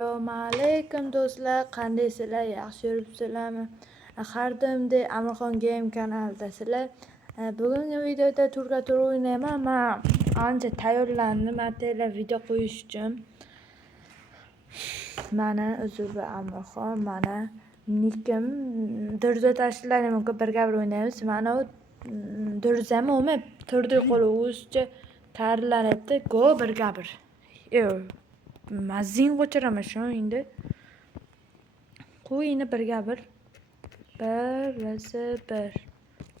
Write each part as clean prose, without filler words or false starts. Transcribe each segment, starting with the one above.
Assalomu alaykum do'stlar, qandaysizlar? Yaxshi yuribsizlarmi? Har doimdek Amirxon Game kanalidasizlar. Bugungi videoda turga tur o'ynayman. Men ancha tayyorlandim ataylab video qo'yish uchun. Mana Uzurba Amirxon, mana nikim Durza tashlaring mumkin birga bir o'ynaymiz. Mana u Durzami o'may turdi qo'li o'zicha tayyorlanyapti. Go birga bir. Mazin qo'chiraman shu endi. Qo'yini birga bir. Bir.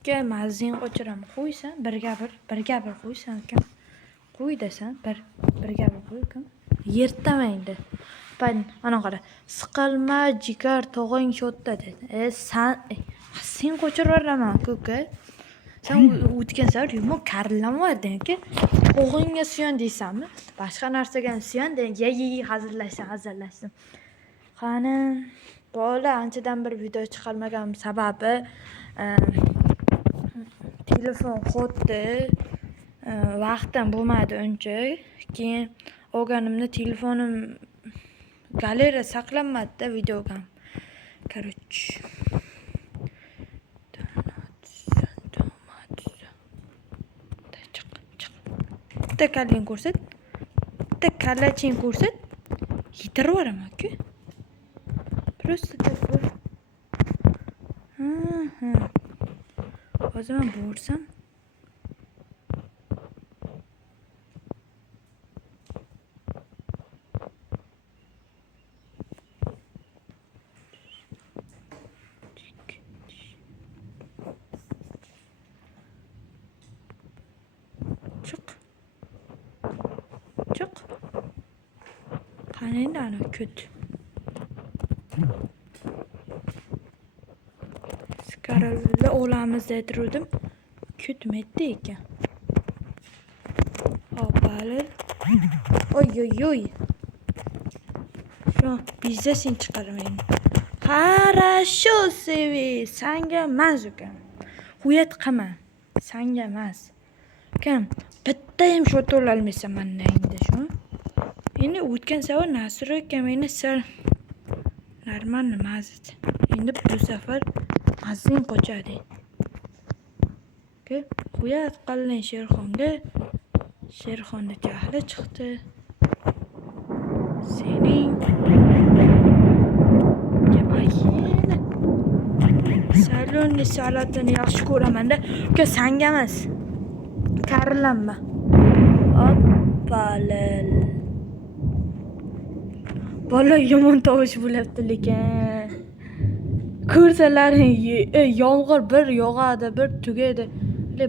Ke mazin qo'chiraman. Qo'ysan birga bir qo'ysan ekan. Qo'y desan birga bir qo'y ekan. Yirtamaydi. Mana qara. Siqilma jigar tog'ing shotda dedi. Sen qo'chiraman ko'ka. Sen o'tgan safar yomon karlamarding aka. O'g'ingga suyan deysanmi? Boshqa narsaga suyan de hazillashsin. Qani, bola anchadan bir video chiqarmaganim sababi telefon qotdi. Vaqtim bo'lmadi uncha. Keyin olganimda telefonim galeriyada saqlanmadi-da videogam. Короче. Bitta kallang ko'rsat. Bitta kallaching ko'rsat. Yetirib yuboraman aka. Просто такой. Hozir men borsam. Çık. Qanday ana köt. Sigarali olamiz dedirdim. Kötmedi ekan. Hoppali. Oy. Şu bizdesin chiqaraman. Хорошо sevi. Sanga emas ekan. Huyat qilma. Sanga emas. Kam bitta ham shot ololmaysan mendan endi shu. Endi o'tgan safar Nasr aka meni sal нормально mazid. Endi bu safar mazin qochadi. Quyat qilin Sherxonga. Sherxonda jahli chiqdi. Sening salonni salatini yaxshi ko'raman-da. Uka sanga emas. Karlanma. Hoppalal. Bola yomon tovush bo'lyapti lekin. Ko'rsalaring yomg'ir bir yog'adi, bir tugaydi.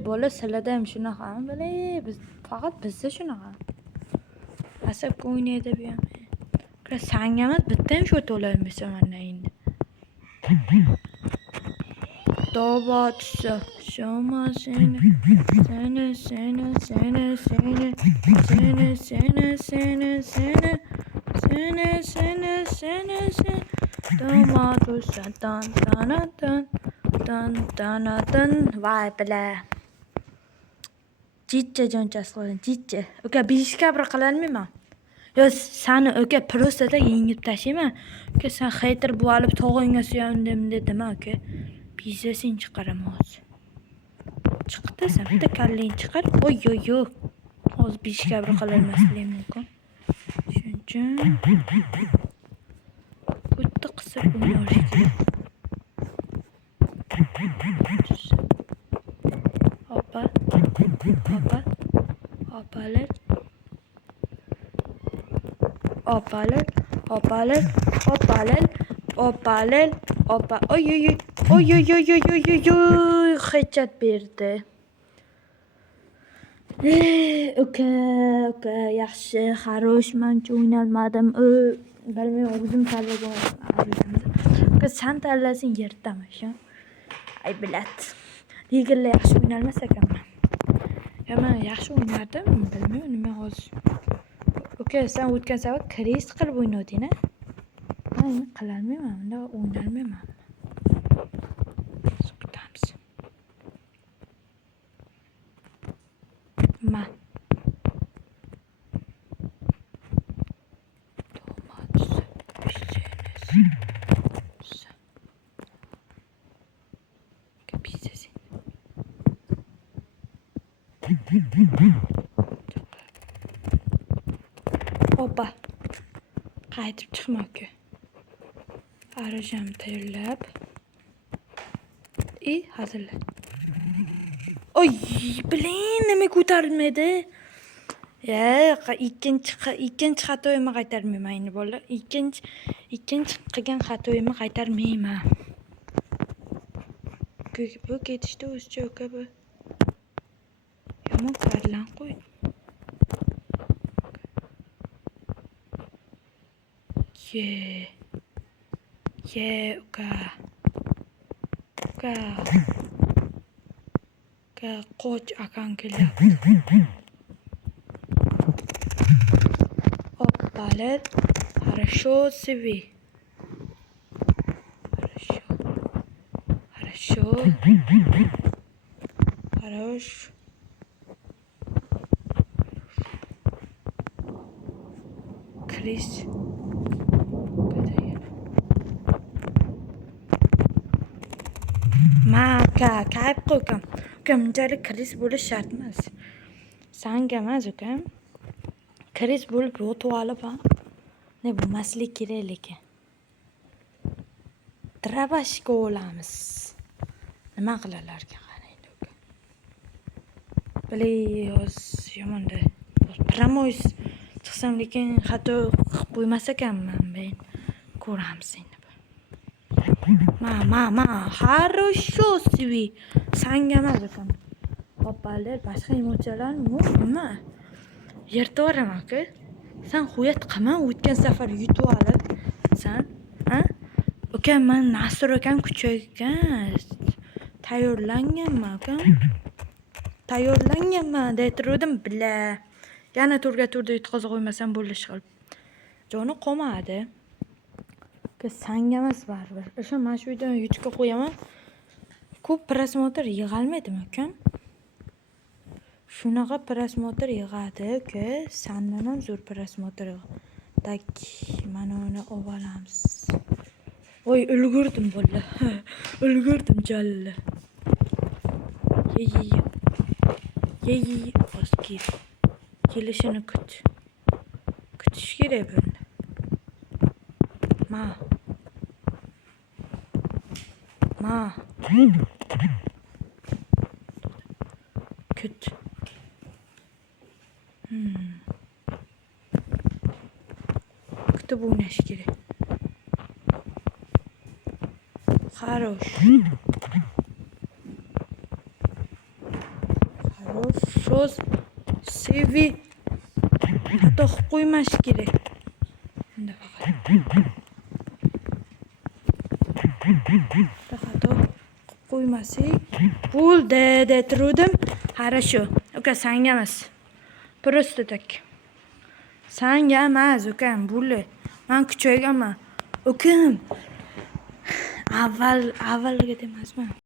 Bola sizlarda ham shunaqami? Biz faqat bizda shunaqa. Asab o'ynaydi bu ham. Sanga emas, bitta ham shot ololmaysan mendan endi. Dovatsa, shoma seni. Domatsa dan. Vay bile. Jijja jonchasi qo'ydim, jijja. Uka beshga bir qilaolmayman. Yo seni uka prostada yengib tashlayman. Uka sen xaytir bu olib tog'ingga suyandim dedim aka. Bizdesin chiqaraman hozir. Chiqdi sen bitta kallang chiqar. Oy. Hozir beshga bir qilaolmasligim mumkin. Shuning uchun bitta qisib o'ynash kerak. Hoppalal. Oy. Headshot berdi. Uka, yaxshi, xarosh, mencha o'ynalmadim. Bilmayman, o'zim tanlagan. Uka, sen tanlasang yerdaman shu. Ay bilat. Ligada yaxshi o'ynalmas ekanman. Men yaxshi o'ynardim, bilmayman nima hozir. Uka, sen o'tgan safar kres qilib o'ynading-a? Men qilolmayman, unda o'ynolmayman. Kutamiz. Ma. Tomat. Kapiysiz. Hoppa. Qaytib chiqmoqchi. Arajam tayyorlab. Hazırla. Oy, bilin nima ko'tarilmaydi? Ikkinchi xatoyimni qaytarmayman endi bolalar. Ikkinchi qilgan xatoyimni qaytarmayman. Bu ketishdi o'zicha uka bu. Yomon qarlan qo'y. Uka. Qoch akang kelyapti. Hoppalar. Хорошо себе. Хорошо. Хорош. Крис. Kayib qo'ygan. Ukam bunchalik Kris bo'lish shart emas. Sanga emas ukam. Kris bo'lib yotib olib, ne bo'lmaslik kerak lekin. Trabashka olamiz. Nima qilalarga qaraydi uka. Biliyoz yomonda. Pramoys chiqsam lekin xato qilib qo'ymas ekanman men. Ko'ramiz endi. Хорошо себе. Sanga emas ekan. Hoppalar, boshqa emotsiyalarni nima? Yirtvoraman aka. Sen huyat qilma, o'tgan safar yutib olib. Sen, Ukam, men Nasr akam kuchaygan. Tayyorlanganman ukam. Tayyorlanganman deytirdim, bila. Yana turga yutqazib qo'ymasam bo'lish qilib. Joni qolmadi. Sanga emas baribir. O'sha mana shu videoni YouTube'ga qo'yaman. Ko'p prosmotr yig'olmaydimi ukam? Shunaqa prosmotr yig'adi uka. Sandan ham zo'r prosmotr yig'adi. Tak, mana uni olamiz. Voy, ulgurdim bola. Ulgurdim jalla. Oskir. Kelishini kut. Kutish kerak buni. Ma. Kut. Kutib o'ynash kerak. Хорош. Хорошо. Sevi. Xato qilib qo'ymash kerak. Endi faqat. Xato qilib qo'ymasak bo'ldi detirdim. Хорошо. Uka, sanga emas. Просто так. Sanga emas, ukam, bo'ldi. Men kuchayganman. Ukam. Avvalgidek emasman.